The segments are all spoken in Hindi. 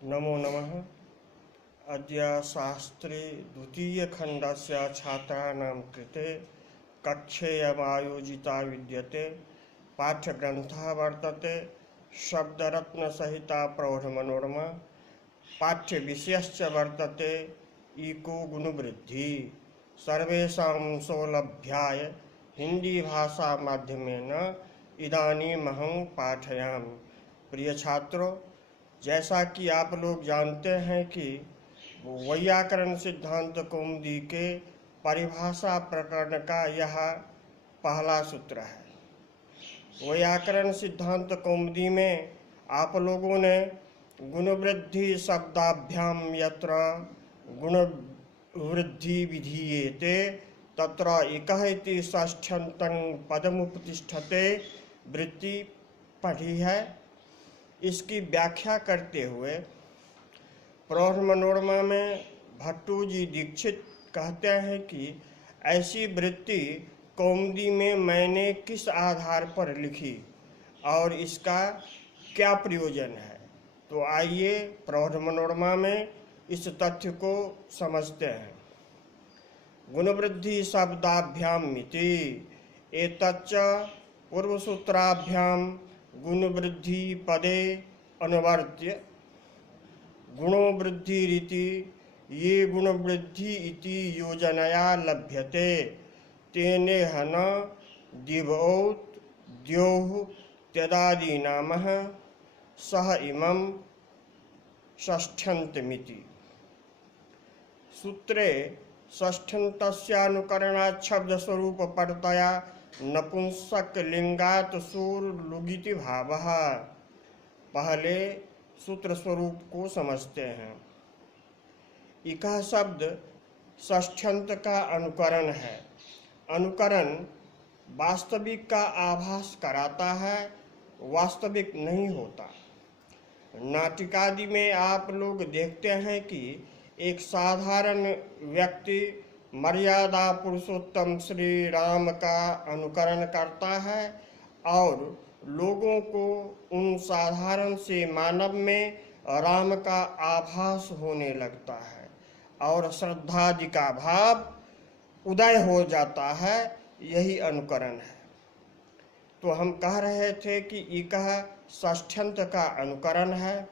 नमो नमः। अद्य शास्त्रे द्वितीयखण्डस्य छात्राणां कृते कक्षेयमायोजिता विद्यते। पाठ्यग्रन्थः वर्तते शब्दरत्नसहिता प्रौढमनोरमा। पाठ्यविषयश्च वर्तते इको गुणवृद्धि। सर्वेषां सौलभ्याय हिन्दीभाषामाध्यमेन इदानीमहं पाठयामि। प्रिय छात्रों, जैसा कि आप लोग जानते हैं कि वैयाकरण सिद्धांत कौमुदी के परिभाषा प्रकरण का यह पहला सूत्र है। वैयाकरण सिद्धांत कौमुदी में आप लोगों ने गुणवृद्धि शब्दाभ्याम यत्र गुणवृद्धि विधीयते तत्र एकः इति षष्ठ्यन्तं पदमुपतिष्ठते वृत्ति पढ़ी है। इसकी व्याख्या करते हुए प्रौढ़ मनोरमा में भट्टू जी दीक्षित कहते हैं कि ऐसी वृत्ति कौमुदी में मैंने किस आधार पर लिखी और इसका क्या प्रयोजन है। तो आइए प्रौढ़ मनोरमा में इस तथ्य को समझते हैं। गुणवृद्धि शब्दाभ्याम मिति एतच्च पूर्वसूत्राभ्याम गुणवृद्धि पदे अनुवर्त्य गुणो वृद्धिरिति ये गुणवृद्धि इति योजनया लभ्यते तेनेह न दिवौत् द्योः त्यदादीनामः सह इमं षष्ठ्यन्तमिति। सूत्रे षष्ठ्यन्तस्यानुकरणात् शब्दस्वरूपपरतया नपुंसकलिंगात् सूर लुगिति भावः। पहले सूत्र स्वरूप को समझते हैं। इकः शब्द षष्ठ्यंत का अनुकरण है। अनुकरण वास्तविक का आभास कराता है, वास्तविक नहीं होता। नाटिकादि में आप लोग देखते हैं कि एक साधारण व्यक्ति मर्यादा पुरुषोत्तम श्री राम का अनुकरण करता है और लोगों को उन साधारण से मानव में राम का आभास होने लगता है और श्रद्धादि का भाव उदय हो जाता है। यही अनुकरण है। तो हम कह रहे थे कि इकः षष्ठ्यंत का अनुकरण है,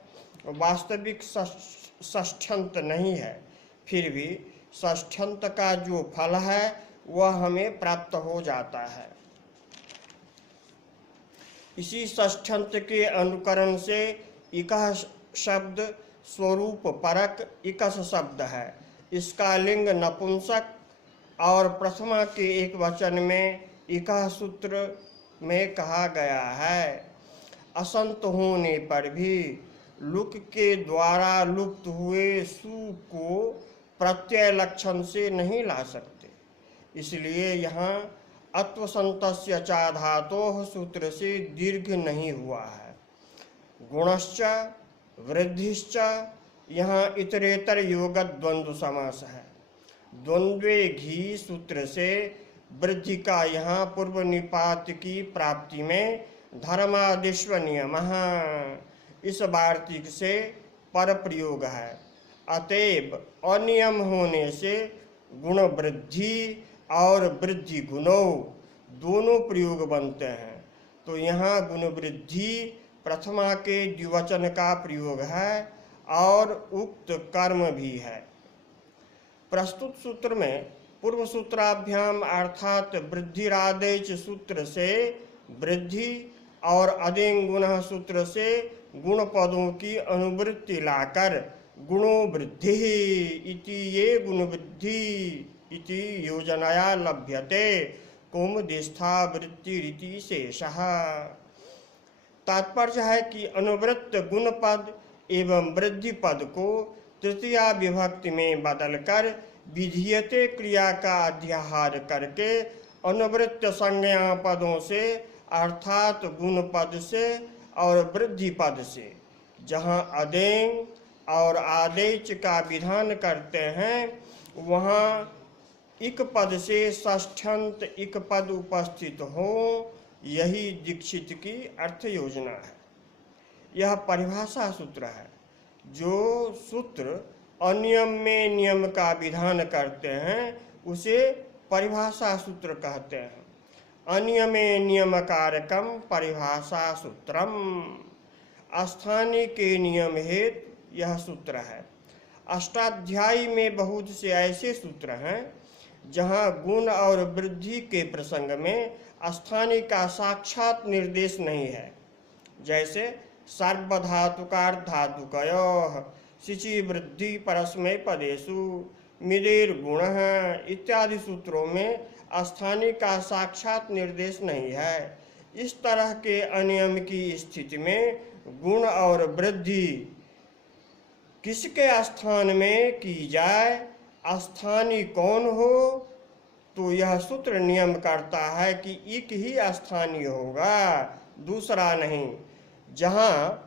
वास्तविक षष्ठ्यंत नहीं है। फिर भी षष्ठ्यंत का जो फल है वह हमें प्राप्त हो जाता है। इसी षष्ठ्यंत के अनुकरण से इकः शब्द स्वरूप परक इकस शब्द है। इसका लिंग नपुंसक और प्रथमा के एक वचन में इकः सूत्र में कहा गया है। असंत होने पर भी लुक के द्वारा लुप्त हुए सु को प्रत्यय लक्षण से नहीं ला सकते। इसलिए यहाँ अत्वसंतस्य चा धातोः सूत्र से दीर्घ नहीं हुआ है। गुणश्च वृद्धिश्च यहाँ इतरेतर योगत द्वंद्व समास है। द्वंद्वे घी सूत्र से वृद्धि का यहाँ पूर्व निपात की प्राप्ति में धर्मादिश्व नियमः इस वार्तिक से पर प्रयोग है। अतएव अनियम होने से गुण वृद्धि और वृद्धि गुणों दोनों प्रयोग बनते हैं। तो यहाँ गुण वृद्धि प्रथमा के द्विवचन का प्रयोग है और उक्त कर्म भी है। प्रस्तुत सूत्र में पूर्व सूत्राभ्याम अर्थात वृद्धिरादेश सूत्र से वृद्धि और अदें गुणः सूत्र से गुण पदों की अनुवृत्ति लाकर गुणो वृद्धि इति ये गुण वृद्धि इति योजनया लभ्यते कौमुदीस्था वृत्ति रीति शेषः। तात्पर्य है कि अनुवृत्त गुण पद एवं वृद्धि पद को तृतीया विभक्ति में बदलकर विधीयते क्रिया का अध्याहार करके अनुवृत्त संज्ञा पदों से अर्थात गुण पद से और वृद्धि पद से जहाँ अदें और आदेश का विधान करते हैं वहाँ इक पद से षष्ठ्यंत इक पद उपस्थित हो, यही दीक्षित की अर्थ योजना है। यह परिभाषा सूत्र है जो सूत्र अनियम में नियम का विधान करते हैं उसे परिभाषा सूत्र कहते हैं। अनियमे नियमकारकम परिभाषा सूत्रम। स्थानीय के नियम हेतु यह सूत्र है। अष्टाध्यायी में बहुत से ऐसे सूत्र हैं जहाँ गुण और वृद्धि के प्रसंग में स्थानीय का साक्षात निर्देश नहीं है, जैसे सार्वधातुकार धातुकयोः सिचि वृद्धि परस्मै पदेषु मिदेर गुण इत्यादि सूत्रों में स्थानीय का साक्षात निर्देश नहीं है। इस तरह के अनियम की स्थिति में गुण और वृद्धि किसके स्थान में की जाए, स्थानीय कौन हो, तो यह सूत्र नियम करता है कि एक ही स्थानीय होगा, दूसरा नहीं। जहाँ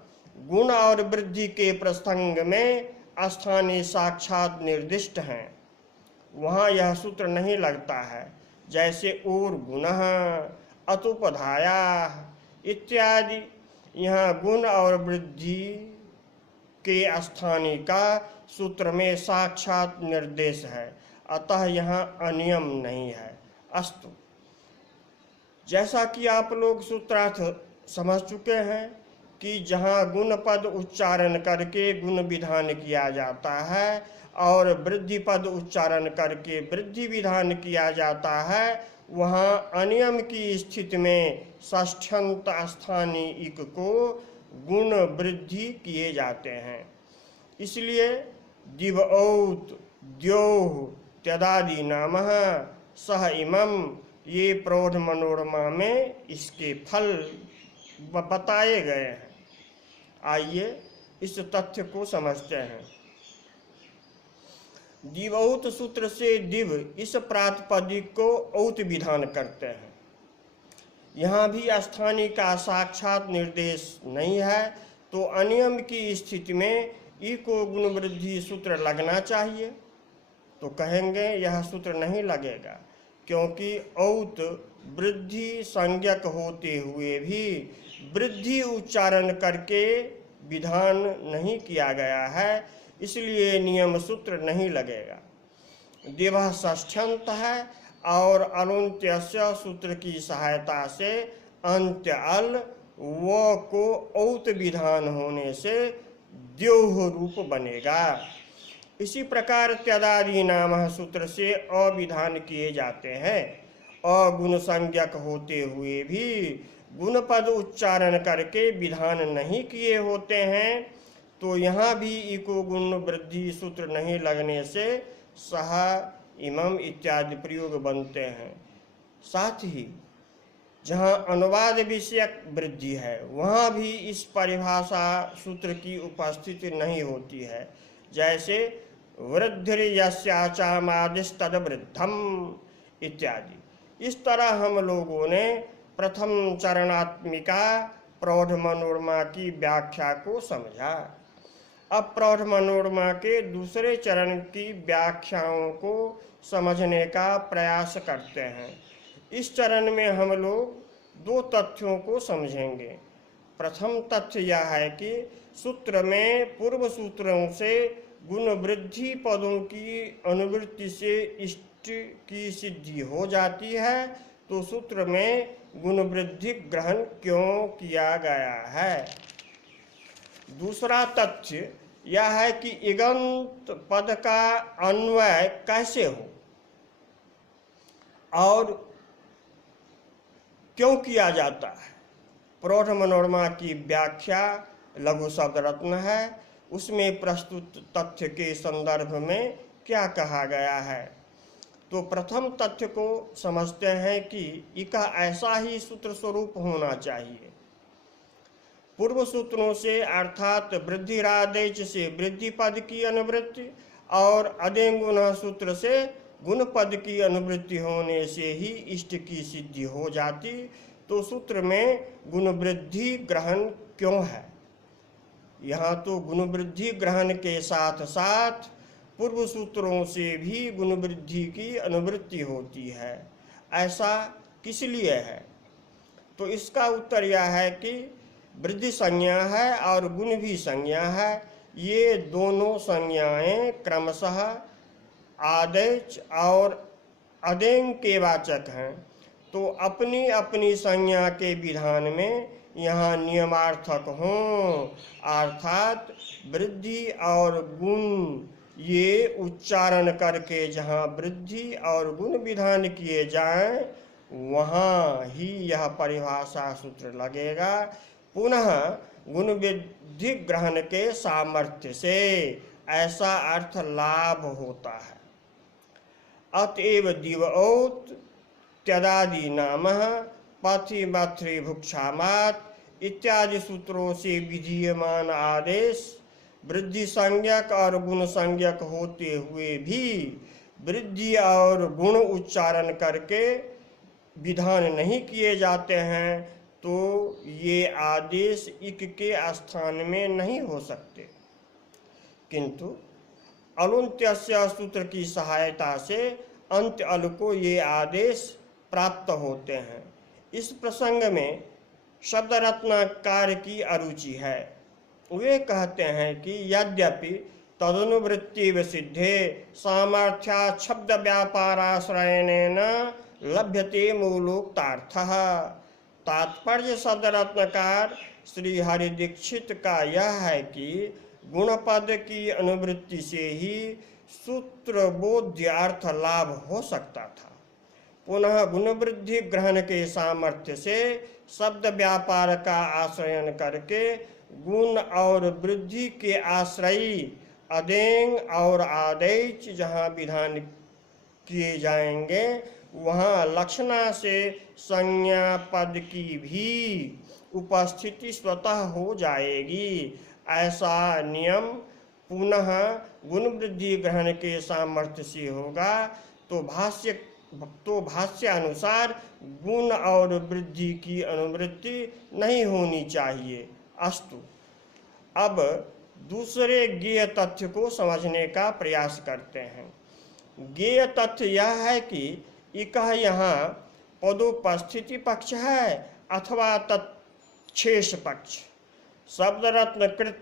गुण और वृद्धि के प्रसंग में स्थानीय साक्षात निर्दिष्ट हैं वहाँ यह सूत्र नहीं लगता है, जैसे और गुणः अतुपधाया इत्यादि। यहाँ गुण और वृद्धि के स्थानीय का सूत्र में साक्षात निर्देश है, अतः यहाँ अनियम नहीं है। अस्तु, जैसा कि आप लोग सूत्रार्थ समझ चुके हैं कि जहाँ गुण पद उच्चारण करके गुण विधान किया जाता है और वृद्धि पद उच्चारण करके वृद्धि विधान किया जाता है, वहाँ अनियम की स्थिति में षष्ठ्यंत स्थानीय इक को गुण वृद्धि किए जाते हैं। इसलिए दिवौत द्योः त्यदादि नामः सह इमम, ये प्रौढ़ मनोरमा में इसके फल बताए गए हैं। आइए इस तथ्य को समझते हैं। दिवौत सूत्र से दिव इस प्रातिपदिक को औत विधान करते हैं। यहाँ भी स्थानीय का साक्षात निर्देश नहीं है, तो अनियम की स्थिति में ई को गुण वृद्धि सूत्र लगना चाहिए। तो कहेंगे यह सूत्र नहीं लगेगा, क्योंकि औत वृद्धि संज्ञक होते हुए भी वृद्धि उच्चारण करके विधान नहीं किया गया है, इसलिए नियम सूत्र नहीं लगेगा। दिवः षष्ठ्यंत है और अलुन्त्यस्य सूत्र की सहायता से अंत्य अल व को औत विधान होने से द्योह रूप बनेगा। इसी प्रकार त्यदादि नाम सूत्र से अविधान किए जाते हैं। अगुण संज्ञक होते हुए भी गुण पद उच्चारण करके विधान नहीं किए होते हैं, तो यहाँ भी इको गुण वृद्धि सूत्र नहीं लगने से सह इमम इत्यादि प्रयोग बनते हैं। साथ ही जहाँ अनुवाद विषयक वृद्धि है वहाँ भी इस परिभाषा सूत्र की उपस्थिति नहीं होती है, जैसे वृद्धिर्यस्याचामादिस्तद वृद्धम इत्यादि। इस तरह हम लोगों ने प्रथम चरणात्मिका प्रौढ़ मनोरमा की व्याख्या को समझा। अब प्रौढ़ मनोरमा के दूसरे चरण की व्याख्याओं को समझने का प्रयास करते हैं। इस चरण में हम लोग दो तथ्यों को समझेंगे। प्रथम तथ्य यह है कि सूत्र में पूर्व सूत्रों से गुण वृद्धि पदों की अनुवृत्ति से इष्ट की सिद्धि हो जाती है, तो सूत्र में गुण वृद्धि ग्रहण क्यों किया गया है। दूसरा तथ्य यह है कि इगंत पद का अन्वय कैसे हो और क्यों किया जाता है। प्रौढ़ मनोरमा की व्याख्या लघु शब्द रत्न है, उसमें प्रस्तुत तथ्य के संदर्भ में क्या कहा गया है। तो प्रथम तथ्य को समझते हैं कि इका ऐसा ही सूत्र स्वरूप होना चाहिए। पूर्व सूत्रों से अर्थात वृद्धिरादेश से वृद्धि पद की अनुवृत्ति और अदेंगुण सूत्र से गुण पद की अनुवृत्ति होने से ही इष्ट की सिद्धि हो जाती, तो सूत्र में गुण वृद्धि ग्रहण क्यों है। यहाँ तो गुण वृद्धि ग्रहण के साथ साथ पूर्व सूत्रों से भी गुण वृद्धि की अनुवृत्ति होती है, ऐसा किस लिए है। तो इसका उत्तर यह है कि वृद्धि संज्ञा है और गुण भी संज्ञा है। ये दोनों संज्ञाएं क्रमशः आदेश और अदेंग के वाचक हैं, तो अपनी अपनी संज्ञा के विधान में यहाँ नियमार्थक हों, अर्थात वृद्धि और गुण ये उच्चारण करके जहाँ वृद्धि और गुण विधान किए जाएं, वहाँ ही यह परिभाषा सूत्र लगेगा। पुनः गुण विधि ग्रहण के सामर्थ्य से ऐसा अर्थ लाभ होता है। अतएव दिवओत त्यदादि नामः पथि मथ्रि भुक्षामात इत्यादि सूत्रों से विधीयमान आदेश वृद्धि संज्ञक और गुण संज्ञक होते हुए भी वृद्धि और गुण उच्चारण करके विधान नहीं किए जाते हैं, तो ये आदेश इक के स्थान में नहीं हो सकते। किंतु अलुन्त्यस्य सूत्र की सहायता से अंत्य अल को ये आदेश प्राप्त होते हैं। इस प्रसंग में शब्द रत्नाकार की अरुचि है। वे कहते हैं कि यद्यपि तदनुवृत्ति सिद्धे सामर्थ्यात् शब्द व्यापाराश्रयणेन लभ्यते मूलोक्तार्थः। तात्पर्य शब्द रत्नकार श्री हरि दीक्षित का यह है कि गुणपद की अनुवृत्ति से ही सूत्र बोध्य अर्थ लाभ हो सकता था। पुनः गुणवृद्धि ग्रहण के सामर्थ्य से शब्द व्यापार का आश्रयन करके गुण और वृद्धि के आश्रयी अदेंग और आदेश जहाँ विधान किए जाएंगे, वहाँ लक्षणा से संज्ञा पद की भी उपस्थिति स्वतः हो जाएगी। ऐसा नियम पुनः गुण वृद्धि ग्रहण के सामर्थ्य से होगा, तो भाष्य अनुसार गुण और वृद्धि की अनुवृत्ति नहीं होनी चाहिए। अस्तु, अब दूसरे ज्ञेय तथ्य को समझने का प्रयास करते हैं। ज्ञेय तथ्य यह है कि इकह यहाँ पदोपस्थिति पक्ष है अथवा तत्क्षेष पक्ष। शब्द रत्नकृत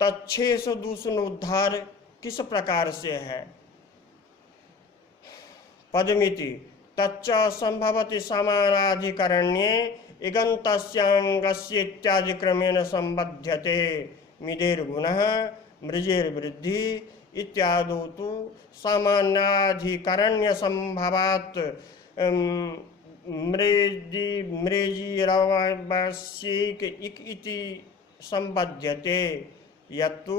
तत्क्षेष दूषणोद्धार किस प्रकार से है? पदमिति तच्च संभवति समानाधिकरण्ये इगन्तस्याङ्गस्य इत्यादि क्रमेण संबध्यते। मिदेर्गुणः मृजेर्वृद्धि इत्यादौ तु सामान्याधिकरण्य संभवात् मृजिरवस्यैक इक इति संबध्यते। यत्तु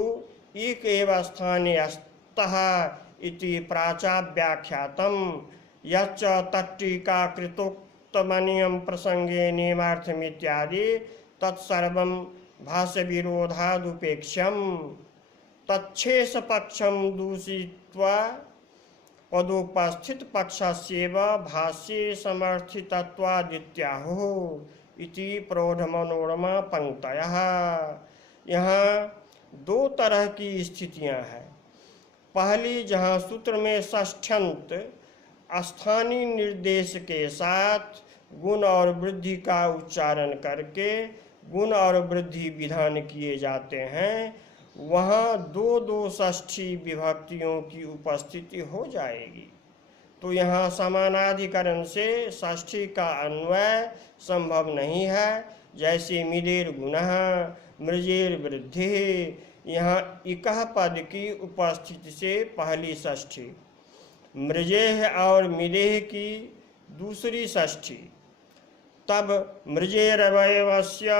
एक एव स्थाने अस्तः इति प्राचा व्याख्यातम्। यच्च तट्टीकाकृतोक्तमनियम प्रसंगे नियमार्थमित्यादि तत्सर्वं भाष्य विरोधादुपेक्ष्यम्। तच्छेष पक्षं दूषित्वा पदोपस्थित पक्षस्यैव भाष्ये समर्थितत्वादित्याहुः इति प्रौढ़मनोरमा पंक्तयः। यहाँ दो तरह की स्थितियां हैं। पहली, जहाँ सूत्र में षष्ठ्यंत स्थानीय निर्देश के साथ गुण और वृद्धि का उच्चारण करके गुण और वृद्धि विधान किए जाते हैं, वहाँ दो दो षष्ठी विभक्तियों की उपस्थिति हो जाएगी। तो यहाँ समानाधिकरण से षष्ठी का अन्वय संभव नहीं है। जैसे मिदेर गुणः मृजेर वृद्धि, यहाँ इकह पद की उपस्थिति से पहली षष्ठी, मृजेह और मिदेह की दूसरी षष्ठी, तब मृजेरवयवस्य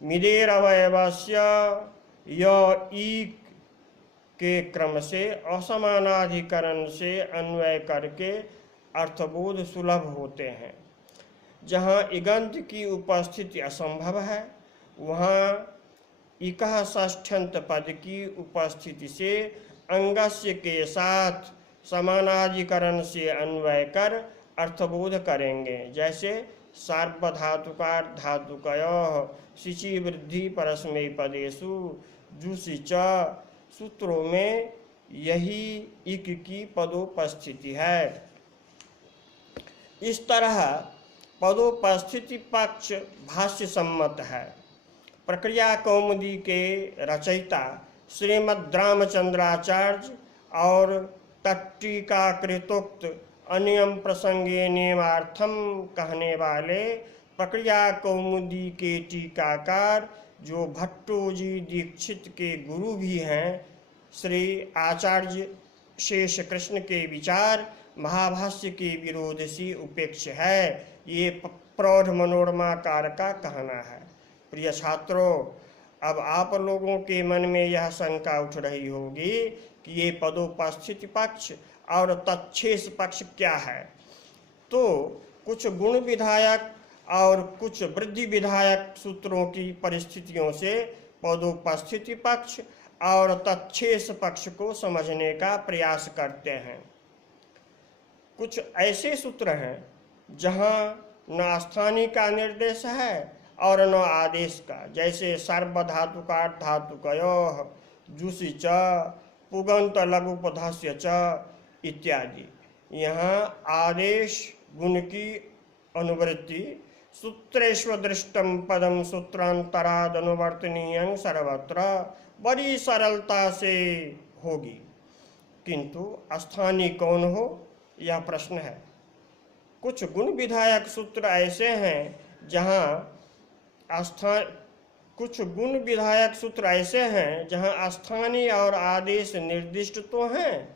मिदेरवयवस्य य ईक के क्रम से असमानाधिकरण से अन्वय करके अर्थबोध सुलभ होते हैं। जहाँ इगंत की उपस्थिति असंभव है, वहाँ इकह षष्ठ्यंत पद की उपस्थिति से अंगस्य के साथ समानाधिकरण से अन्वय कर अर्थबोध करेंगे। जैसे सार्वधातुकार धातुकयोः सिचि वृद्धि परस्मैपदेषु जुसि च सूत्रों में यही इक की पदोपस्थिति है। इस तरह पदोपस्थिति पक्ष भाष्य सम्मत है। प्रक्रिया कौमुदी के रचयिता श्रीमद् रामचंद्राचार्य और तट्टिकाकृतोक्त अनियम प्रसंगे नियमार्थम कहने वाले प्रक्रिया कौमुदी के टीकाकार जो भट्टो जी दीक्षित के गुरु भी हैं, श्री आचार्य शेष कृष्ण के विचार महाभाष्य के विरोध से उपेक्ष है, ये प्रौढ़ मनोरमाकार का कहना है। प्रिय छात्रों, अब आप लोगों के मन में यह शंका उठ रही होगी कि ये पदोपस्थिति पक्ष और तच्छेष पक्ष क्या है। तो कुछ गुण विधायक और कुछ वृद्धि विधायक सूत्रों की परिस्थितियों से पदोपस्थिति पक्ष और तच्छेष पक्ष को समझने का प्रयास करते हैं। कुछ ऐसे सूत्र हैं जहाँ न स्थानीय का निर्देश है और न आदेश का, जैसे सार्वधातुकार धातुकयोः, जुषि च, पुगंत लघुपधस्य च इत्यादि। यहाँ आदेश गुण की अनुवृत्ति सूत्रेष्वदृष्टम पदम सूत्रांतराद अनुवर्तनीयं सर्वत्र बड़ी सरलता से होगी, किंतु स्थानीय कौन हो यह प्रश्न है। कुछ गुण विधायक सूत्र ऐसे हैं जहाँ स्थानीय और आदेश निर्दिष्ट तो हैं,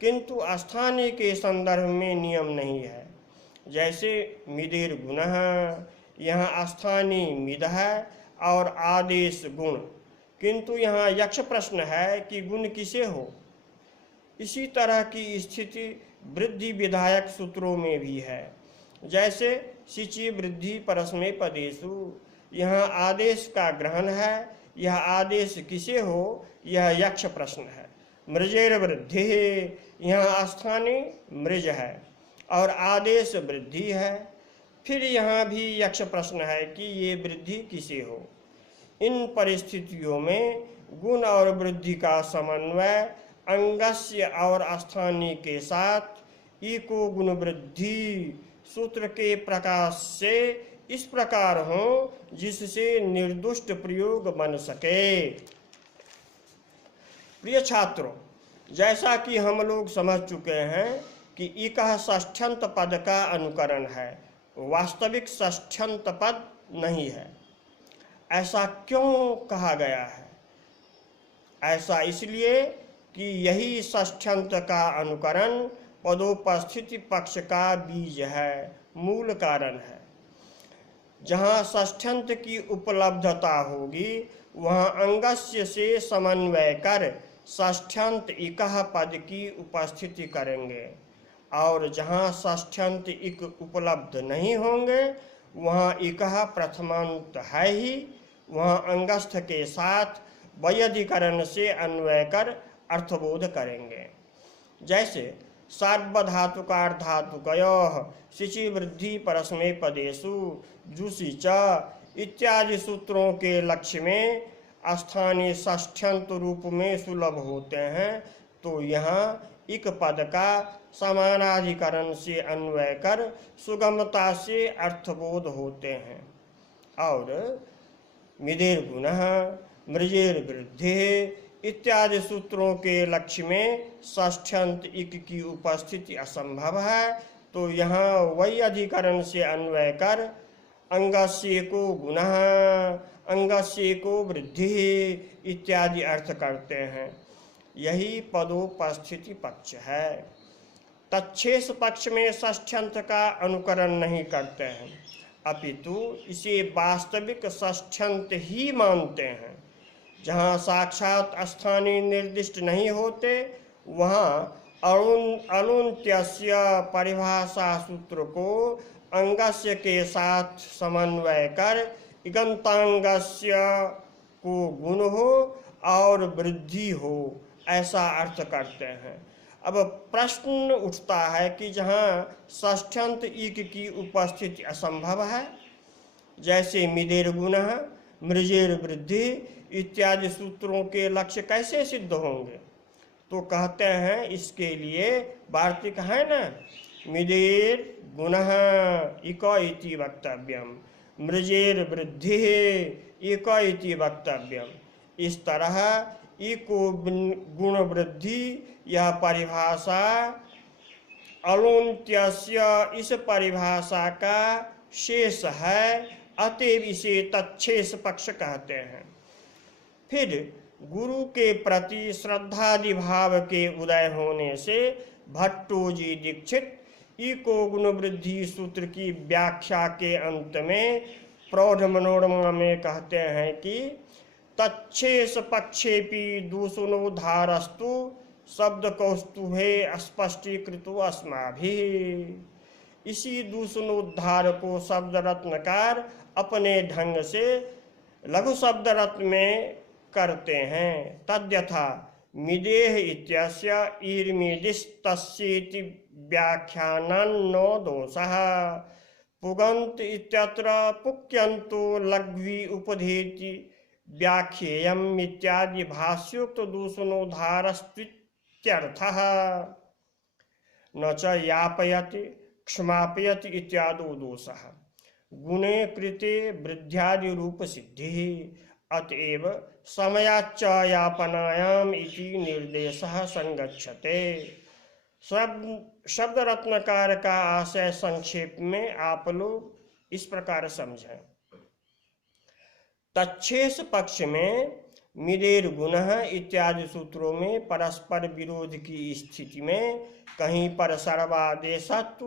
किंतु स्थानीय के संदर्भ में नियम नहीं है। जैसे मिदेर गुणः, यहाँ स्थानीय मिद है और आदेश गुण, किंतु यहाँ यक्ष प्रश्न है कि गुण किसे हो। इसी तरह की स्थिति वृद्धि विधायक सूत्रों में भी है। जैसे सिचि वृद्धि परस्मै पदेषु, यहाँ आदेश का ग्रहण है, यह आदेश किसे हो, यह यक्ष प्रश्न है। मृजेर वृद्धि, यहाँ स्थानीय मृज है और आदेश वृद्धि है, फिर यहाँ भी यक्ष प्रश्न है कि ये वृद्धि किसे हो। इन परिस्थितियों में गुण और वृद्धि का समन्वय अंगस्य और स्थानीय के साथ इको गुण वृद्धि सूत्र के प्रकाश से इस प्रकार हो जिससे निर्दुष्ट प्रयोग बन सके। प्रिय छात्रों, जैसा कि हम लोग समझ चुके हैं कि इकः षष्ठ्यंत पद का अनुकरण है, वास्तविक षष्ठ्यंत पद नहीं है। ऐसा क्यों कहा गया है? ऐसा इसलिए कि यही षष्ठ्यंत का अनुकरण पदोपस्थिति पक्ष का बीज है, मूल कारण है। जहाँ षष्ठ्यंत की उपलब्धता होगी वहाँ अंगस्य से समन्वय कर षष्ठ्यंत इकः पद की उपस्थिति करेंगे, और जहाँ षष्ठ्यंत इक उपलब्ध नहीं होंगे वहाँ इकः प्रथमांत है ही, वहाँ अंगस्थ के साथ वैयधिकरण से अन्वय कर अर्थबोध करेंगे। जैसे सार्वधातुकार धातुकयोः सिचि वृद्धि परस्मै पदेषु जुषि च इत्यादि सूत्रों के लक्ष्य में स्थानीय षष्ठ्यंत रूप में सुलभ होते हैं, तो यहाँ इक पद का समानाधिकरण से अन्वय कर सुगमता से अर्थबोध होते हैं। और मिदेर गुणः, मृजेर वृद्धि इत्यादि सूत्रों के लक्ष्य में षष्ठ्यंत इक की उपस्थिति असंभव है, तो यहाँ वैयधिकरण से अन्वय कर अंगस्य को गुणः, अंगस्य को वृद्धि इत्यादि अर्थ करते हैं। यही पदोपस्थिति पक्ष है। तच्छेष पक्ष में षष्ठ्यंत का अनुकरण नहीं करते हैं, अपितु इसे वास्तविक षष्ठ्यंत ही मानते हैं। जहाँ साक्षात स्थानीय निर्दिष्ट नहीं होते वहाँ अनुन्त्यस्य परिभाषा सूत्र को अंगस्य के साथ समन्वय कर इगंतांगस्य को गुण हो और वृद्धि हो, ऐसा अर्थ करते हैं। अब प्रश्न उठता है कि जहाँ षष्ठ्यंत इक की उपस्थिति असंभव है, जैसे मिदेर गुणः, मृजेर वृद्धि इत्यादि सूत्रों के लक्ष्य कैसे सिद्ध होंगे? तो कहते हैं इसके लिए वार्तिक है ना, मिदेर गुणः इक इति वक्तव्यम, मृजेर वृद्धि इक इति वक्तव्यम। इस तरह इको गुण वृद्धि, यह परिभाषा अलौन्त्यस्य इस परिभाषा का शेष है, अतएव इसे तच्छेष पक्ष कहते हैं। फिर गुरु के प्रति श्रद्धादि भाव के उदय होने से भट्टोजी दीक्षित इको गुण वृद्धि सूत्र की व्याख्या के अंत में प्रौढ़ मनोरमा में कहते हैं कि तच्छेष पक्षेपि दूषणोद्धारस्तु शब्द कौस्तुभे स्पष्टीकृतो अस्माभिः। इसी दूषणोद्धार को शब्द रत्नकार अपने ढंग से लघु शब्द रत्न में करते हैं। तद्यथा मिदेह इत्यस्य ईर्मिदिस्तस्येति व्याख्यानं नो दोषः। पुगन्त इत्यत्र पुक्यन्तो लघ्वी उपधेति व्याख्येयम् इत्यादि भाष्योक्त दूषणोद्धारस्त्वित्यर्थः। न च यापयति क्षमापयति इत्यादो दोषः गुणे कृते वृद्ध्यादि रूप सिद्धिः। अतएव समयाच्च यापनायाम इति निर्देशः संगच्छते। शब्द रत्नकार का आशय संक्षेप में आप लोग इस प्रकार समझें। तच्छेष पक्ष में मिदेर गुण इत्यादि सूत्रों में परस्पर विरोध की स्थिति में कहीं पर सर्वादेशत्व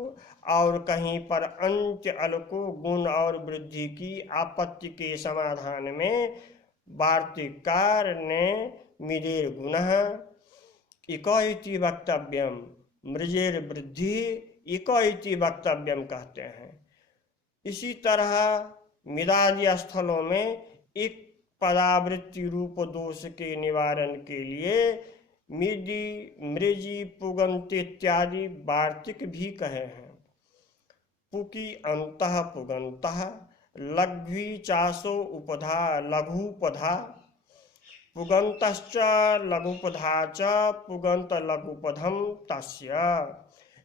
और कहीं पर अंत्य अल को गुण और वृद्धि की आपत्ति के समाधान में वार्तिककार ने मिदेर गुण इक इति वक्तव्यम मृजेर वृद्धि इक इति वक्तव्यम कहते हैं। इसी तरह मिदादि स्थलों में एक पदावृत्ति रूप दोष के निवारण के लिए मिदि मृजी पुगंत इत्यादि वार्तिक भी कहे हैं। पुकी अंतः पुगंतः लघ्वी चासो उपधा लघुपधा पुगंतश्च लघुपधा च पुगंत लघुपधम तस्य।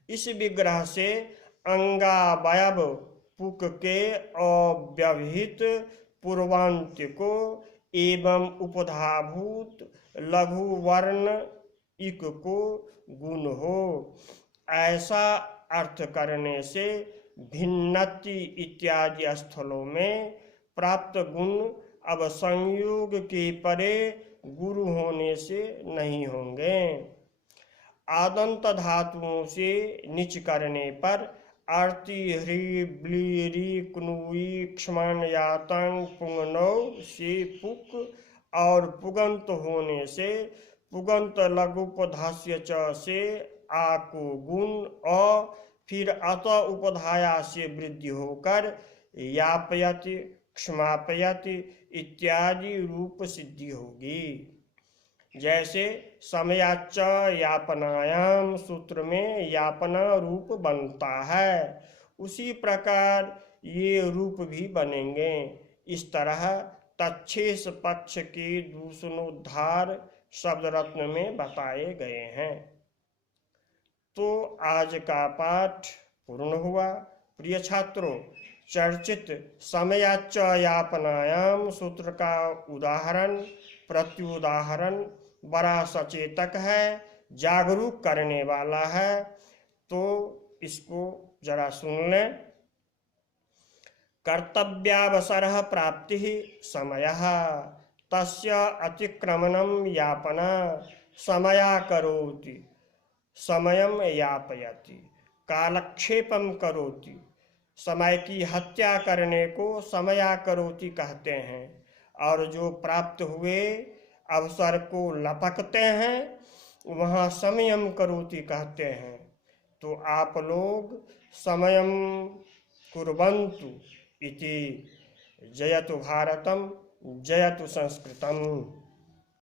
इस विग्रह से अंगावयव पुक के अव्यवहित पूर्वांत्य को एवं उपधाभूत लघु वर्ण इक को गुण हो, ऐसा अर्थ करने से भिन्नति इत्यादि स्थलों में प्राप्त गुण अब संयोग के परे गुरु होने से नहीं होंगे। आदंत धातुओं से निच करने पर आरती ह्री ब्लीरी कुनुई क्ष्मण यातंग पुंगनौ से पुक और पुगंत होने से पुगंत लघुपधास्य च से आको गुण और फिर अत उपधाया से वृद्धि होकर यापयति क्षमापयति इत्यादि रूप सिद्धि होगी। जैसे समयाच्च यापनायाम सूत्र में यापना रूप बनता है, उसी प्रकार ये रूप भी बनेंगे। इस तरह तच्छेष पक्ष के दूषणोद्धार शब्द रत्न में बताए गए हैं। तो आज का पाठ पूर्ण हुआ। प्रिय छात्रों, चर्चित समयाच्च यापनायाम सूत्र का उदाहरण प्रत्युदाहरण बड़ा सचेतक है, जागरूक करने वाला है, तो इसको जरा सुन लें। कर्तव्यावसरः प्राप्ति समयः तस्य अतिक्रमणं यापना समया करोति समयम यापयति कालक्षेपम करोति। समय की हत्या करने को समया करोति कहते हैं और जो प्राप्त हुए अवसर को लपकते हैं वहाँ समयम करोति कहते हैं। तो आप लोग समयम कुर्वन्तु इति। जयतु भारतम जयतु संस्कृतम।